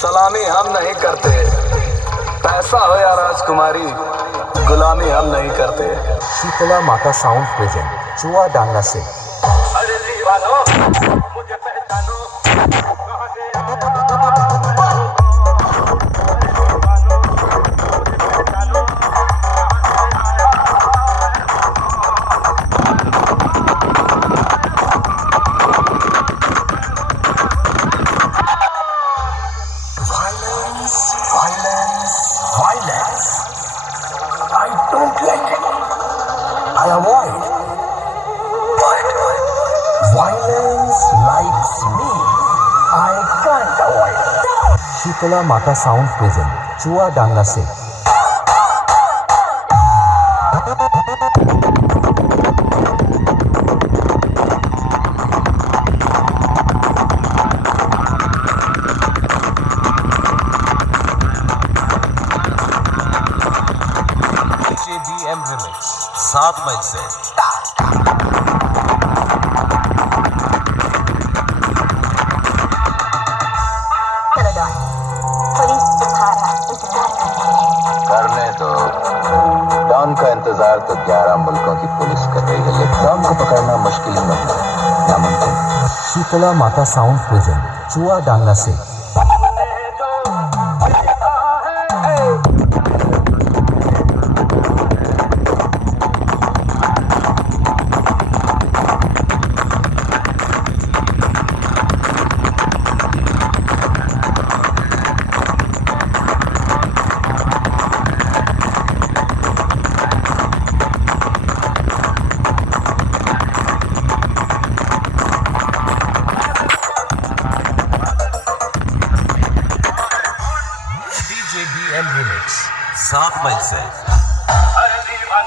सलामी हम नहीं करते, पैसा हो या राजकुमारी, गुलामी हम नहीं करते। शीतला माता साउंड प्रेजेंट चुआ डांगा से। अरे दीवानो मुझे पहचानो, कहाँ से Violence. I don't like it. I avoid. But violence likes me. I can't avoid. Sheetla माता साउंड प्रेजेंट चुआ डांगा से। JBM Remix 7 मई से। करने दो, डॉन का इंतजार तो 11 मुल्कों की पुलिस कर रही है, लेकिन डॉन को पकड़ना मुश्किल ही नहीं है, नामुमकिन। शीतला माता साउंड प्रेजेंट चुआ डांगा से। JBM Remix 7 मई से। अरे दीवानो